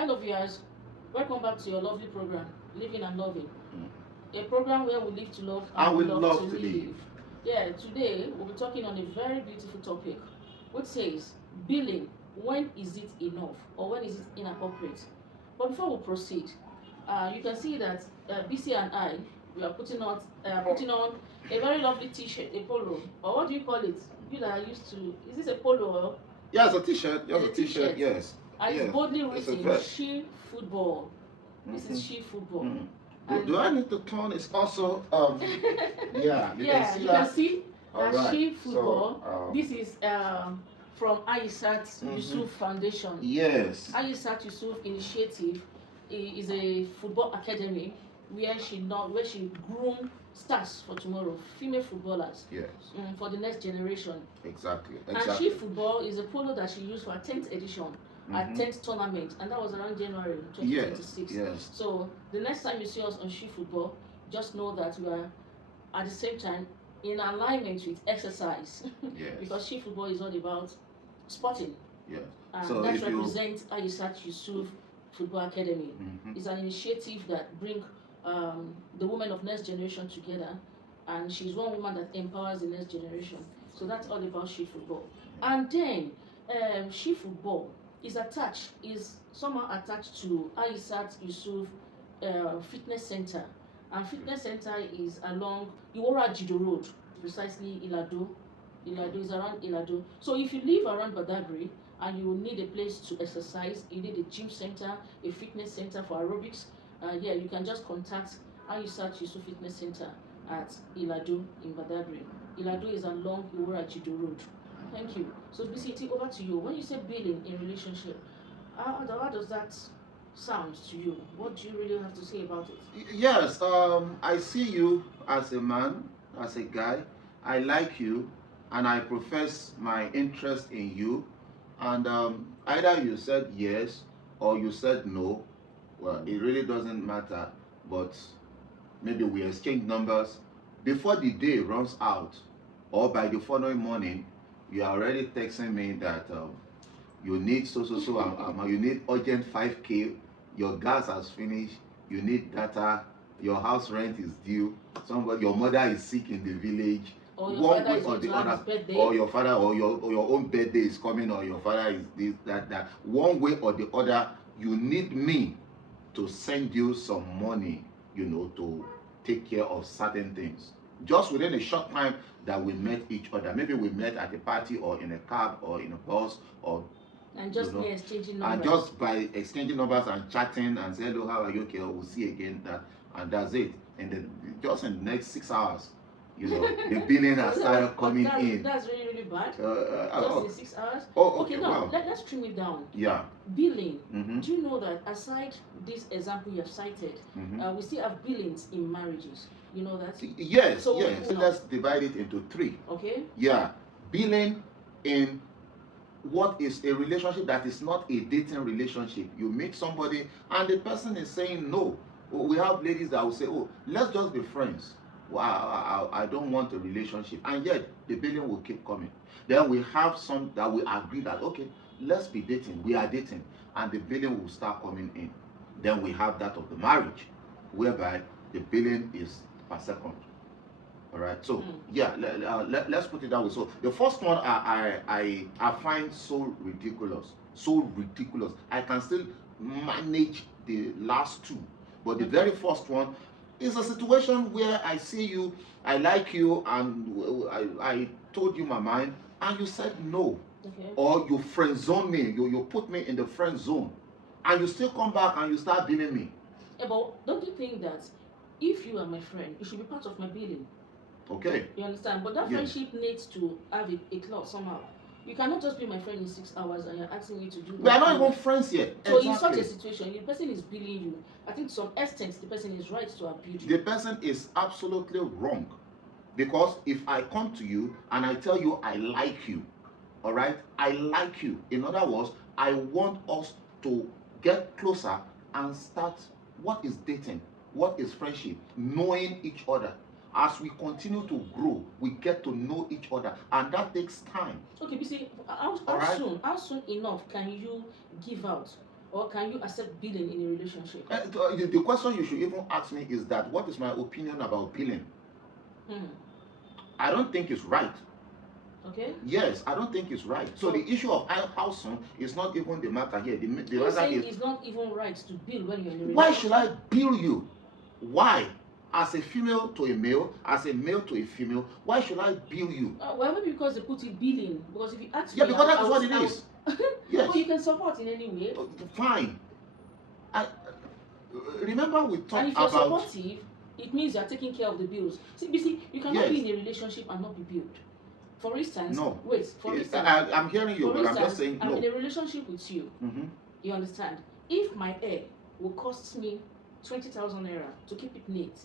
Hello viewers, welcome back to your lovely program, Living and Loving. A program where we live to love and we love to live. Yeah, today we'll be talking on a very beautiful topic, which says, billing, when is it enough or when is it inappropriate? But before we proceed, you can see that BC and I, we are putting on a very lovely t-shirt, a polo, or what do you call it? You that are used to, is this a polo or? Yeah, it's a t-shirt. Yes, a t-shirt. Yes. And yes. it's boldly written, She Football. This is She Football. Do I need to turn? It's also yeah. You can see that right. She Football. So, this is from Aisat Yusuf Foundation. Yes. Aisat Yusuf Initiative is a football academy where she groom stars for tomorrow, female footballers. Yes. For the next generation. Exactly. And She Football is a polo that she used for her 10th edition. At 10th tournament, and that was around January 2026. Yes. So the next time you see us on She Football, just know that we are at the same time in alignment with exercise. Yes. Because She Football is all about sporting. Yes. And so that represents Aisat Yusuf Football Academy. It's an initiative that brings the women of next generation together, and she's one woman that empowers the next generation. So that's all about She Football. And then She Football is somehow attached to Aisat Yusuf Fitness Center, and Fitness Center is along Iwora Jido Road, precisely Ilado. Ilado is around Ilado. So if you live around Badagry and you need a place to exercise, you need a gym center, a fitness center for aerobics, you can just contact Aisat Yusuf Fitness Center at Ilado in Badagry. Ilado is along Iwora Jido Road. Thank you. So BCT, over to you. When you say billing in relationship, how does that sound to you? What do you really have to say about it? Yes, I see you as a man, as a guy. I like you, and I profess my interest in you. And either you said yes or you said no. Well, it really doesn't matter. But maybe we exchange numbers before the day runs out, or by the following morning. You are already texting me that you need you need urgent 5K, your gas has finished, you need data, your house rent is due, your mother is sick in the village, or your father is or the other, or your father or your own birthday is coming, or your father is this, that. One way or the other, you need me to send you some money, to take care of certain things. Just within a short time that we met each other. Maybe we met at a party or in a cab or in a bus and just by exchanging numbers. And just by exchanging numbers and chatting and say hello, how are you? Okay, we'll see again. And that's it. And then just in the next 6 hours, the billing has started coming in. That's really, really bad. Just in 6 hours. Okay, now wow. let's trim it down. Yeah. Billing. Do you know that aside this example you have cited, we still have billings in marriages? You know that? Yes, so yes. Let's divide it into 3. Okay. Yeah. Billing in what is a relationship that is not a dating relationship. You meet somebody and the person is saying no. We have ladies that will say, oh, let's just be friends. Well, I don't want a relationship. And yet the billing will keep coming. Then we have some that we agree that, okay, let's be dating. We are dating. And the billing will start coming in. Then we have that of the marriage, whereby the billing is per second. All right. So let's put it that way. So the first one I find so ridiculous. I can still manage the last 2, but the very first one is a situation where I see you, I like you, and I told you my mind, and you said no. Okay. Or you friend zone me. You put me in the friend zone, and you still come back and you start billing me. Yeah, but don't you think that if you are my friend, you should be part of my billing? Okay. You understand? But that friendship needs to have a clause somehow. You cannot just be my friend in 6 hours and you're asking me to do. We are not even friends yet. So in such a situation, the person is billing you. I think to some extent the person is right to abuse you. The person is absolutely wrong, because if I come to you and I tell you I like you, all right, I like you. In other words, I want us to get closer and start. What is dating? What is friendship? Knowing each other. As we continue to grow, we get to know each other, and that takes time. Okay, BC, how soon enough can you give out or can you accept billing in a relationship? The question you should even ask me is that what is my opinion about billing? I don't think it's right. Okay. Yes, I don't think it's right. So the issue of how soon is not even the matter here. The You're matter saying is, it's not even right to bill when you're in a relationship. why should I bill you? Why? As a female to a male, as a male to a female, why should I bill you? Well, maybe because they put it billing. Because if you ask Yeah, me, because that is what it is. Yes. Well, you can support in any way. Fine. Remember we talked about. And if you're supportive, it means you're taking care of the bills. See, you cannot be in a relationship and not be billed. For instance, no. Wait. For instance, I'm hearing you, but I'm just saying no. I'm in a relationship with you. You understand? If my hair will cost me 20,000 naira to keep it neat,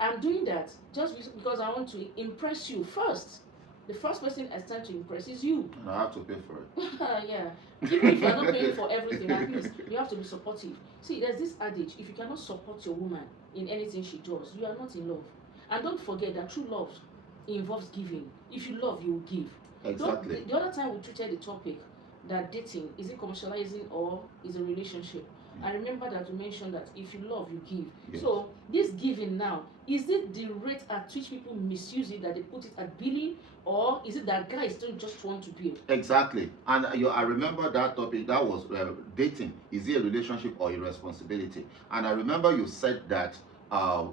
I'm doing that just because I want to impress you first. The first person I stand to impress is you. And I have to pay for it. Yeah. Even if you're not paying for everything, at least you have to be supportive. See, there's this adage: if you cannot support your woman in anything she does, you are not in love. And don't forget that true love involves giving. If you love, you will give. Exactly. The other time we treated the topic that dating, is it commercializing or is a relationship? I remember that you mentioned that if you love, you give. Yes. So this giving now, is it the rate at which people misuse it that they put it at billing, or is it that guys don't just want to bill? Exactly. And I remember that topic, that was dating. Is it a relationship or a responsibility? And I remember you said that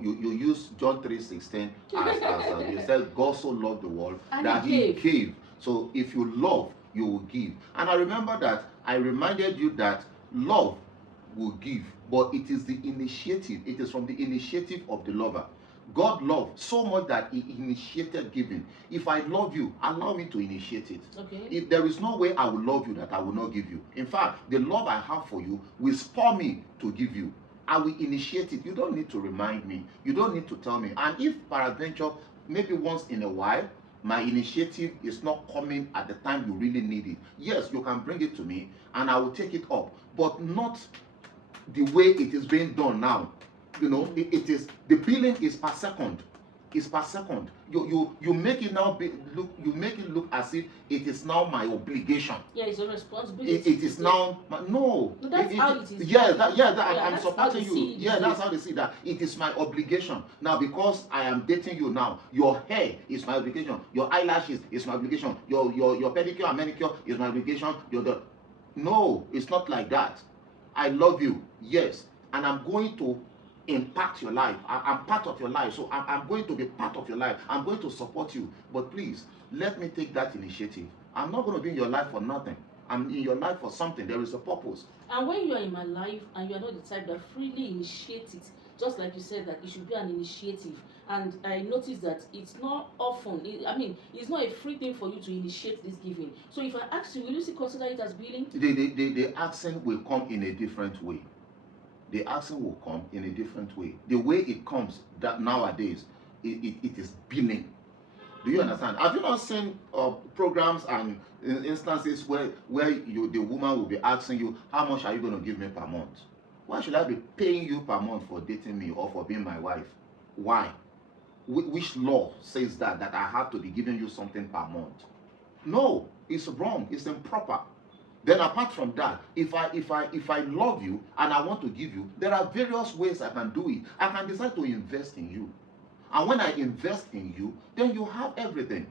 you used John 3:16 as you said God so loved the world and that he gave. So if you love, you will give. And I remember that I reminded you that love will give, but it is the initiative. It is from the initiative of the lover. God loved so much that he initiated giving. If I love you, allow me to initiate it. Okay. If there is no way I will love you that I will not give you. In fact, the love I have for you will spur me to give you. I will initiate it. You don't need to remind me. You don't need to tell me. And if peradventure, maybe once in a while, my initiative is not coming at the time you really need it, yes, you can bring it to me and I will take it up, but not the way it is being done now. You know, it is, the billing is per second. It's per second. You make it now you make it look as if it is now my obligation. Yeah, it's a responsibility. It is now no. That's how it is. I'm supporting you. Yeah, that's how they see that. It is my obligation. Now because I am dating you now, your hair is my obligation. Your eyelashes is my obligation. Your pedicure and manicure is my obligation. No, it's not like that. I love you, yes, and I'm going to impact your life. I'm part of your life, so I'm going to be part of your life. I'm going to support you, but please let me take that initiative. I'm not going to be in your life for nothing. I'm in your life for something. There is a purpose. And when you are in my life and you are not the type that freely initiates it, just like you said that it should be an initiative, and I noticed that it's not often, it's not a free thing for you to initiate this giving. So if I ask you, will you still consider it as billing? The accent will come in a different way. The accent will come in a different way. The way it comes that nowadays, it is billing. Do you understand? Have you not seen programs and instances where the woman will be asking you, how much are you going to give me per month? Why should I be paying you per month for dating me or for being my wife? Why? Which law says that I have to be giving you something per month? No, it's wrong. It's improper. Then apart from that, if I love you and I want to give you, there are various ways I can do it. I can decide to invest in you. And when I invest in you, then you have everything.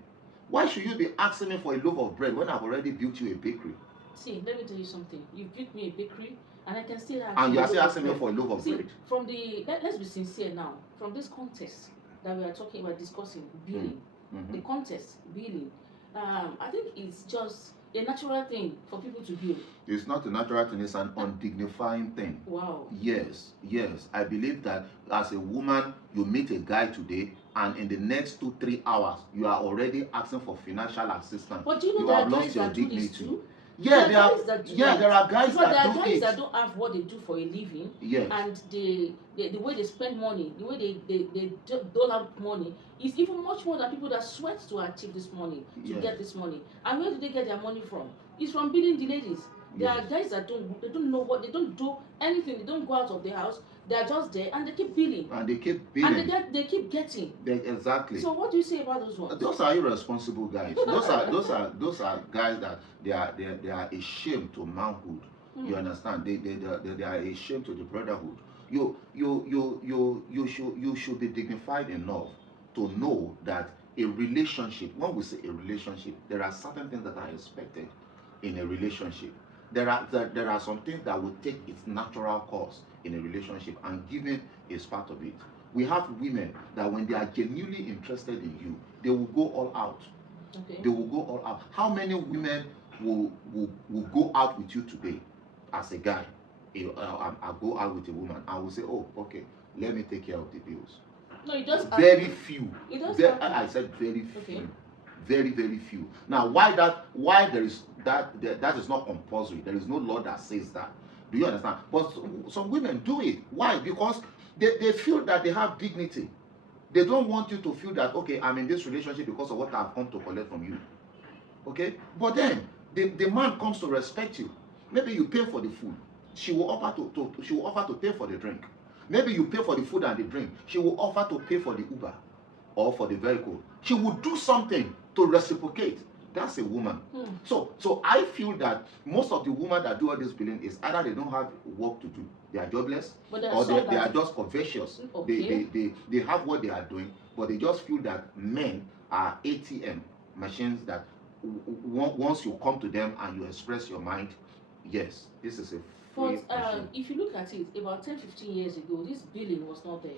Why should you be asking me for a loaf of bread when I've already built you a bakery? See, let me tell you something. You've built me a bakery, and I can still ask you. And you are still asking me for a loaf of bread. From let's be sincere now. From this context that we are talking about, discussing billing, the context billing, I think it's just a natural thing for people to bill. It's not a natural thing, it's an undignifying thing. Wow. Yes. I believe that as a woman, you meet a guy today, and in the next 2-3 hours, you are already asking for financial assistance. But do you know there are guys that do this too? Yeah, there are guys that do that. There are guys that do it. But there are guys that don't have what they do for a living. Yes. And the way they spend money, the way they dole out money is even much more than people that sweat to achieve this money, to get this money. And where do they get their money from? It's from billing the ladies. There are guys that don't know what, they don't do anything, they don't go out of the house, they are just there and they keep billing. And they keep billing. And they keep getting. Exactly. So what do you say about those ones? Those are irresponsible guys. Those are guys that they are ashamed to manhood. You understand? They are a shame to the brotherhood. You should be dignified enough to know that a relationship, when we say a relationship, there are certain things that are expected in a relationship. There are some things that will take its natural course in a relationship, and giving is part of it. We have women that when they are genuinely interested in you, they will go all out. Okay. They will go all out. How many women will go out with you today as a guy? I go out with a woman, I will say, oh, okay, let me take care of the bills. No, it does. Very few. It does. I said very few. Okay. Very, very few. Now, why there is that is not compulsory. There is no law that says that. Do you understand? But some women do it. Why? Because they feel that they have dignity. They don't want you to feel that, okay, I'm in this relationship because of what I've come to collect from you. Okay? But then the man comes to respect you. Maybe you pay for the food. She will offer to pay for the drink. Maybe you pay for the food and the drink. She will offer to pay for the Uber or for the vehicle. She will do something to reciprocate. That's a woman. So I feel that most of the women that do all this billing is either they don't have work to do, they are jobless, or they are just covetous. Okay. They have what they are doing, but they just feel that men are ATM machines that once you come to them and you express your mind, yes, this is a free machine. If you look at it, about 10-15 years ago, this billing was not there.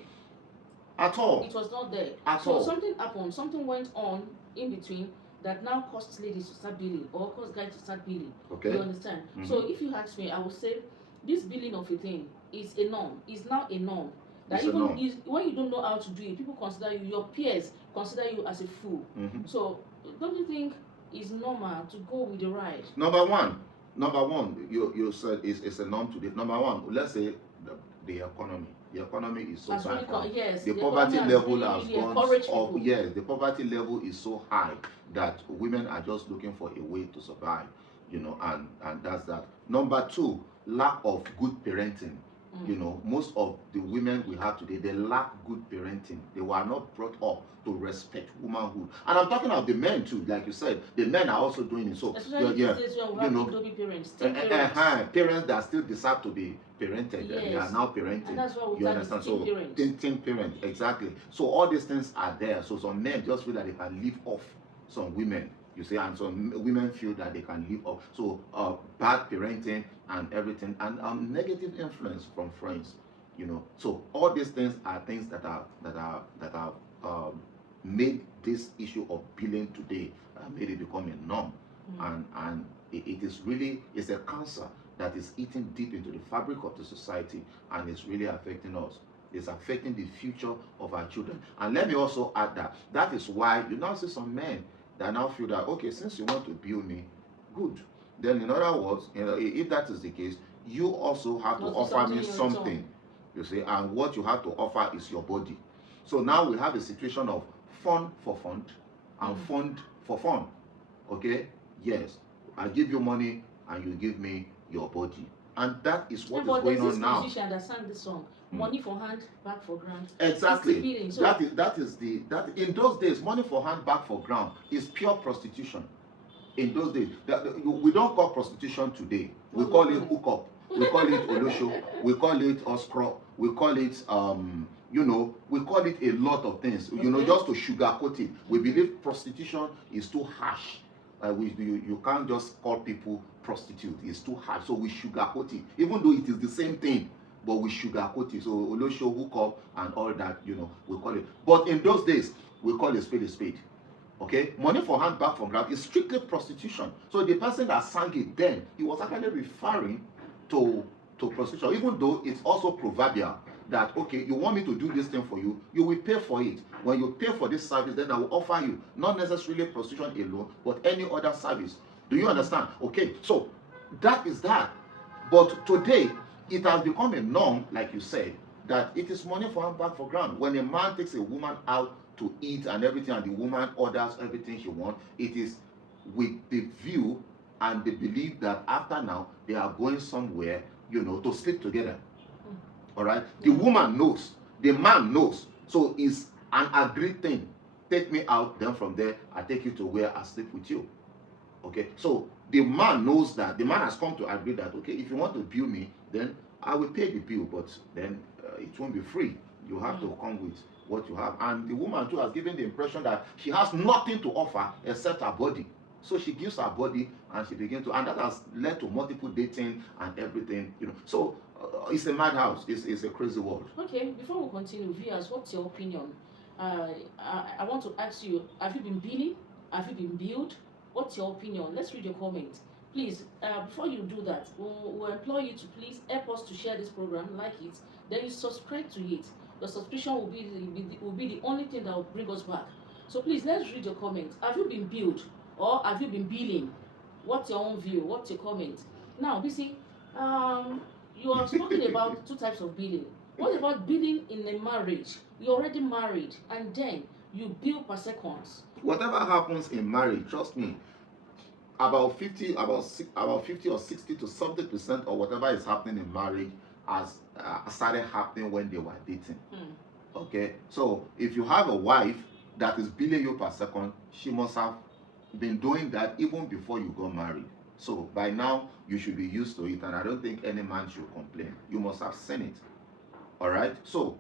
At all. It was not there. At all. Something happened, something went on in between that now caused ladies to start billing or caused guys to start billing. Okay. You understand? So if you ask me, I would say this billing of a thing is a norm. It's now a norm. That even when you don't know how to do it, people consider you, your peers consider you as a fool. So don't you think it's normal to go with the ride? Number one, you said it's a norm today. Number one, let's say the economy. The economy is so bad. Yes, the poverty level has gone up. Yes, the poverty level is so high that women are just looking for a way to survive, and that's that. Number two, lack of good parenting. Most of the women we have today, they lack good parenting. They were not brought up to respect womanhood. And I'm talking of the men too, like you said. The men are also doing it. So especially these days when we have parents, parents that still deserve to be parented. Yes. They are now parenting. And that's what we understand? So teen parent, exactly. So all these things are there. So some men just feel that they can live off some women. You see, and some women feel that they can live off. So bad parenting and everything, and negative influence from friends. So all these things are things that are made this issue of billing today, made it become a norm, and it is really, it's a cancer that is eating deep into the fabric of the society, and it's really affecting us. It's affecting the future of our children. And let me also add that is why you now see some men that now feel that, okay, since you want to bill me, good. Then in other words, if that is the case, you also have to offer me something. You see, and what you have to offer is your body. So now we have a situation of fund for fund and fund for fun. Okay? Yes. I give you money and you give me your body. And that is what is going on now. Musician that sang this song, money for hand, back for ground. Exactly. So that is in those days, money for hand, back for ground is pure prostitution. In those days, we don't call prostitution today. We call it hookup. We call it olosho. We call it oskro. We call it we call it a lot of things. Just to sugarcoat it. We believe prostitution is too harsh. You can't just call people prostitute. It's too harsh. So we sugarcoat it, even though it is the same thing, but we sugarcoat it. So olosho, hookup, and all that, we call it. But in those days, we call a spade a spade. Okay, money for hand, back from ground is strictly prostitution. So the person that sang it then, he was actually referring to prostitution, even though it's also proverbial that, okay, you want me to do this thing for you, you will pay for it. When you pay for this service, then I will offer you not necessarily prostitution alone, but any other service. Do you understand? Okay, so that is that. But today, it has become a norm, like you said, that it is money for hand, back for ground. When a man takes a woman out to eat and everything, and the woman orders everything she wants, it is with the view and the belief that after now they are going somewhere, to sleep together. All right. The woman knows, the man knows, so it's an agreed thing. Take me out, then from there I take you to where I sleep with you. Okay, so the man knows that. The man has come to agree that, okay, if you want to bill me, then I will pay the bill, but then it won't be free. You have to come with what you have. And the woman too has given the impression that she has nothing to offer except her body. So she gives her body and she begins to, and that has led to multiple dating and everything, you know. So it's a madhouse. It's a crazy world. Okay, before we continue, viewers, what's your opinion? I want to ask you, have you been billing? Have you been billed? What's your opinion? Let's read your comments. Please, before you do that, we'll implore you to please help us to share this program, like it, then you subscribe to it. The subscription will be the only thing that will bring us back. So please, let's read your comments. Have you been billed or have you been billing? What's your own view? What's your comment? Now, BC, you are speaking about two types of billing. What about billing in a marriage? You're already married and then you bill per seconds. Whatever happens in marriage, trust me, about 50 or 60 to something percent or whatever is happening in marriage has started happening when they were dating. Okay, so if you have a wife that is billing you per second, she must have been doing that even before you got married. So by now you should be used to it, and I don't think any man should complain. You must have seen it. All right, so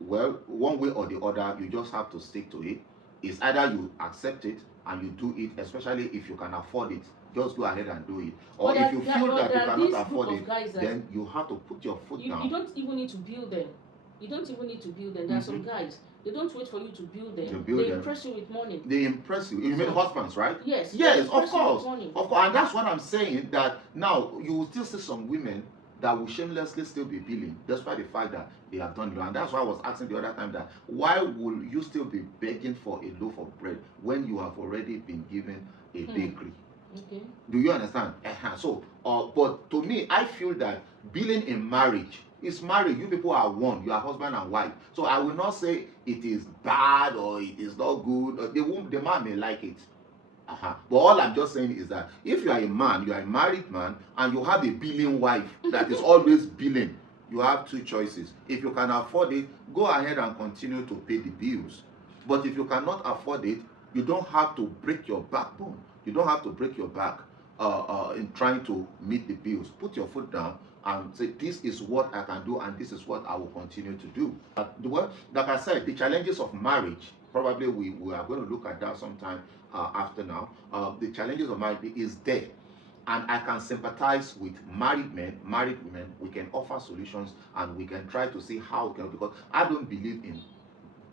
well, one way or the other, you just have to stick to it. It's either you accept it and you do it, especially if you can afford it. Just go ahead and do it. Or if you feel that you cannot afford it, then you have to put your foot down. You don't even need to bill them. You don't even need to bill them. There are some guys, they don't wait for you to bill them. They impress you with money. They impress you. You mean husbands, right? Yes. Yes, of course. Of course. And that's what I'm saying, that now you will still see some women that will shamelessly still be billing, despite the fact that they have done it. And that's why I was asking the other time that why will you still be begging for a loaf of bread when you have already been given a bakery? Okay. Do you understand? So, but to me, I feel that billing in marriage is marriage. You people are one. You are husband and wife. So I will not say it is bad or it is not good. The man may like it. But all I'm just saying is that if you are a man, you are a married man, and you have a billing wife that is always billing, you have two choices. If you can afford it, go ahead and continue to pay the bills. But if you cannot afford it, you don't have to break your backbone. You don't have to break your back in trying to meet the bills. Put your foot down and say, this is what I can do and this is what I will continue to do. Like I said, the challenges of marriage, probably we are going to look at that sometime after now. The challenges of marriage is there. And I can sympathize with married men, married women. We can offer solutions and we can try to see how we can, because I don't believe in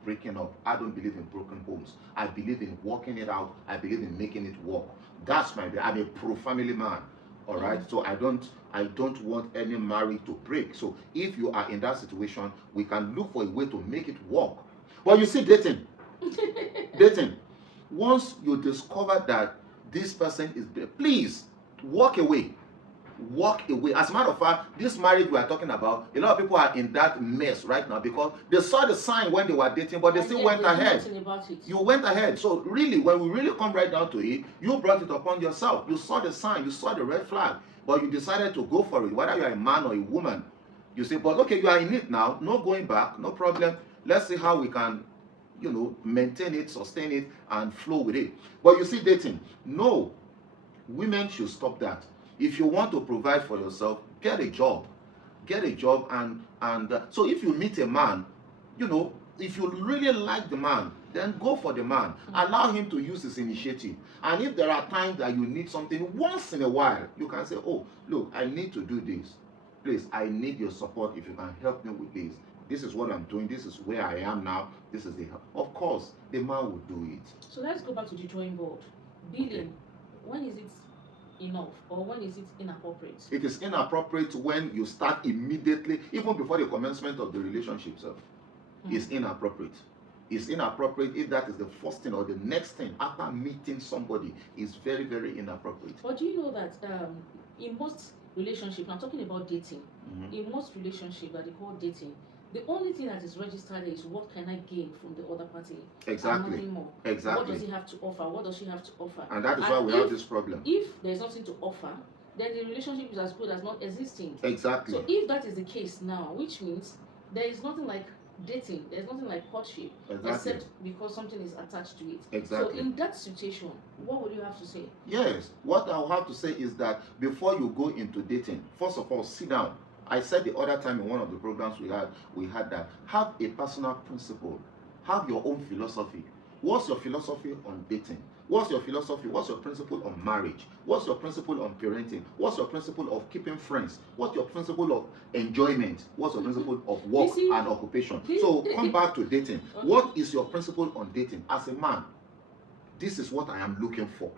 breaking up. I don't believe in broken homes. I believe in working it out. I believe in making it work. That's my way. I'm a pro-family man. All right. So I don't want any marriage to break. So if you are in that situation, we can look for a way to make it work. But you see, dating. Once you discover that this person is, please walk away. As a matter of fact, this marriage we are talking about, a lot of people are in that mess right now because they saw the sign when they were dating, but they still went ahead. You went ahead. So really, when we really come right down to it, you brought it upon yourself. You saw the sign, you saw the red flag, but you decided to go for it, whether you are a man or a woman. You say, but okay, you are in it now, no going back, no problem. Let's see how we can, maintain it, sustain it, and flow with it. But you see, dating, no, women should stop that. If you want to provide for yourself, get a job. And so if you meet a man, if you really like the man, then go for the man. Allow him to use his initiative. And if there are times that you need something once in a while, you can say, oh, look, I need to do this. Please, I need your support. If you can help me with this. This is what I'm doing. This is where I am now. This is the help. Of course, the man will do it. So let's go back to the drawing board. Billing. Okay. When is it enough, or when is it inappropriate? It is inappropriate when you start immediately, even before the commencement of the relationship itself. It's inappropriate. It's inappropriate if that is the first thing or the next thing after meeting somebody. Is very, very inappropriate. But do you know that in most relationships, I'm talking about dating, in most relationships that they call dating, the only thing that is registered is what can I gain from the other party. Exactly. Nothing more. Exactly. What does he have to offer? What does she have to offer? And that is why we have this problem. If there's nothing to offer, then the relationship is as good as not existing. Exactly. So if that is the case now, which means there is nothing like dating. There's nothing like courtship, Exactly. except because something is attached to it. Exactly. So in that situation, what would you have to say? Yes, what I'll have to say is that before you go into dating, first of all, sit down. I said the other time in one of the programs we had that have a personal principle, have your own philosophy. What's your philosophy on dating? What's your philosophy? What's your principle on marriage? What's your principle on parenting? What's your principle of keeping friends? What's your principle of enjoyment? What's your principle of work and occupation? So come back to dating. Okay. What is your principle on dating? As a man, this is what I am looking for.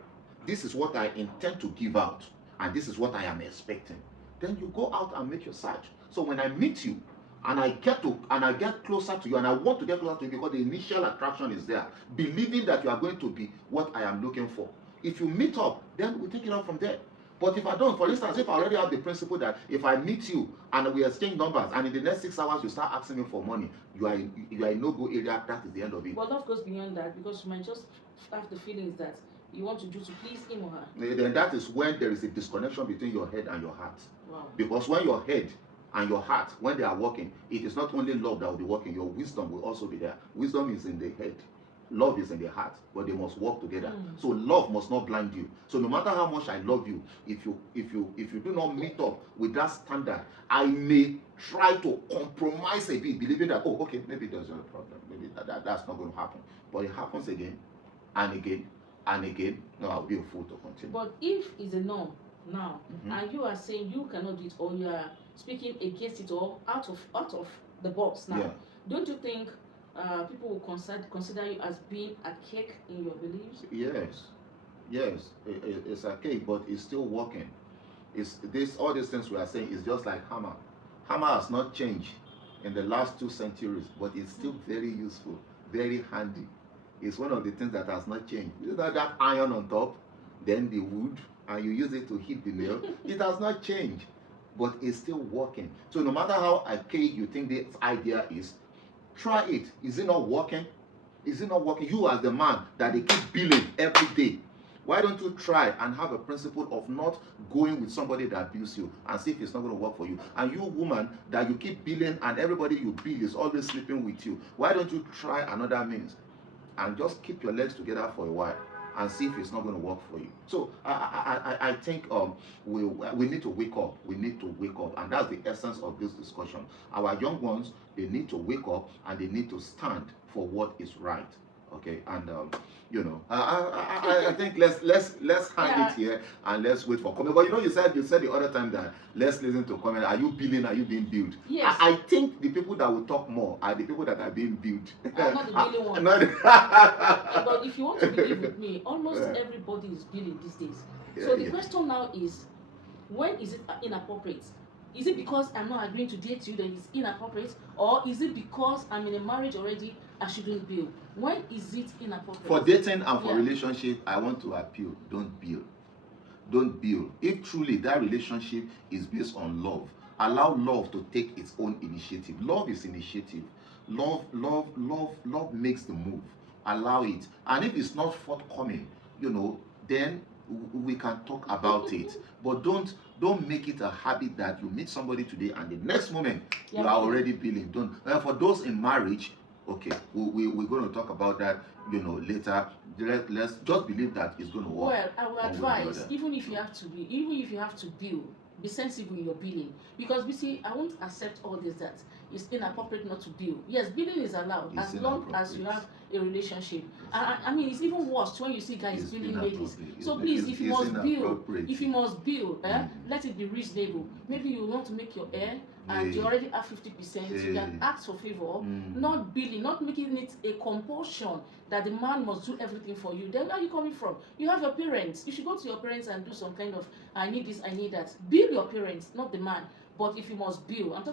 This is what I intend to give out, and this is what I am expecting. Then you go out and make your search. So when I meet you and I get closer to you, and I want to get closer to you because the initial attraction is there, believing that you are going to be what I am looking for. If you meet up, then we take it out from there. But if I don't, for instance, if I already have the principle that if I meet you and we exchange numbers and in the next 6 hours you start asking me for money, you are in no-go area, that is the end of it. But love goes beyond that, because you might just have the feelings that you want to do to please him or her. Then that is when there is a disconnection between your head and your heart. Wow. Because when your head and your heart, when they are working, it is not only love that will be working, your wisdom will also be there. Wisdom is in the head, love is in the heart, but they must work together. So love must not blind you. So no matter how much I love you, if you do not meet up with that standard, I may try to compromise a bit, believing that, oh, okay, maybe there's no problem, maybe that's not going to happen. But it happens again and again and again. No, I'll be a fool to continue. But if it's a norm now, and you are saying you cannot do it, or you are speaking against it, or out of the box now, don't you think people will consider you as being archaic in your beliefs? Yes, it's archaic, but it's still working. All these things we are saying is just like hammer. Hammer has not changed in the last 2 centuries, but it's still very useful, very handy. It's one of the things that has not changed. You know that iron on top, then the wood, and you use it to hit the nail. It has not changed, but it's still working. So no matter how archaic you think this idea is, try it. Is it not working? Is it not working? You as the man that they keep billing every day, why don't you try and have a principle of not going with somebody that abuse you and see if it's not going to work for you? And you woman that you keep billing and everybody you bill is always sleeping with you, why don't you try another means and just keep your legs together for a while and see if it's not going to work for you? So I think we need to wake up. We need to wake up, and that's the essence of this discussion. Our young ones, they need to wake up and they need to stand for what is right. Okay, and I think let's hang it here and let's wait for comment. But you said the other time that let's listen to comment. Are you billing? Are you being billed? Yes. I think the people that will talk more are the people that are being billed. I'm not the billing one. But if you want to believe with me, almost everybody is billing these days. So the question now is, when is it inappropriate? Is it because I'm not agreeing to date you that it's inappropriate, or is it because I'm in a marriage already, I shouldn't bill? When is it inappropriate? For dating and for relationship, I want to appeal. Don't bill. Don't bill. If truly that relationship is based on love, allow love to take its own initiative. Love is initiative. Love makes the move. Allow it. And if it's not forthcoming, then we can talk about it. But don't make it a habit that you meet somebody today and the next moment you are already billing. Don't. For those in marriage, okay, we're going to talk about that later. Let's just believe that it's going to work. Well, I would advise, even if you have to bill, be sensible in your billing, because we see, I won't accept all this that it's inappropriate not to bill. Yes, billing is allowed as long as you have a relationship. I mean, it's even worse when you see guys billing ladies. So please, if you must bill, let it be reasonable. Maybe you want to make your hair and you already have 50%, you can ask for favor, not billing, not making it a compulsion that the man must do everything for you. Then where are you coming from? You have your parents. You should go to your parents and do some kind of, I need this, I need that. Bill your parents, not the man. But if you must bill, I'm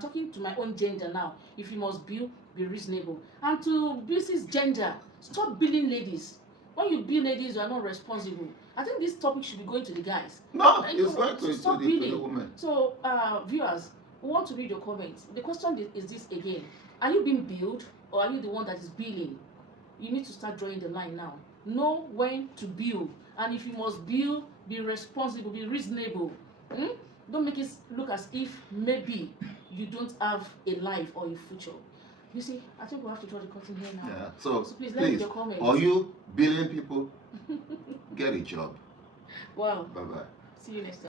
talking to my own gender now. If you must bill, be reasonable. And to this gender, stop billing ladies. When you bill ladies, you are not responsible. I think this topic should be going to the guys. No, it's going to the women. So, viewers, we want to read your comments. The question is this again: are you being billed, or are you the one that is billing? You need to start drawing the line now. Know when to bill, and if you must bill, be responsible, be reasonable. Don't make it look as if maybe you don't have a life or a future. You see, I think we'll have to draw the curtain here now. Yeah. So please let me know your comments. Are you billion people? Get a job. Wow. Bye bye. See you next time.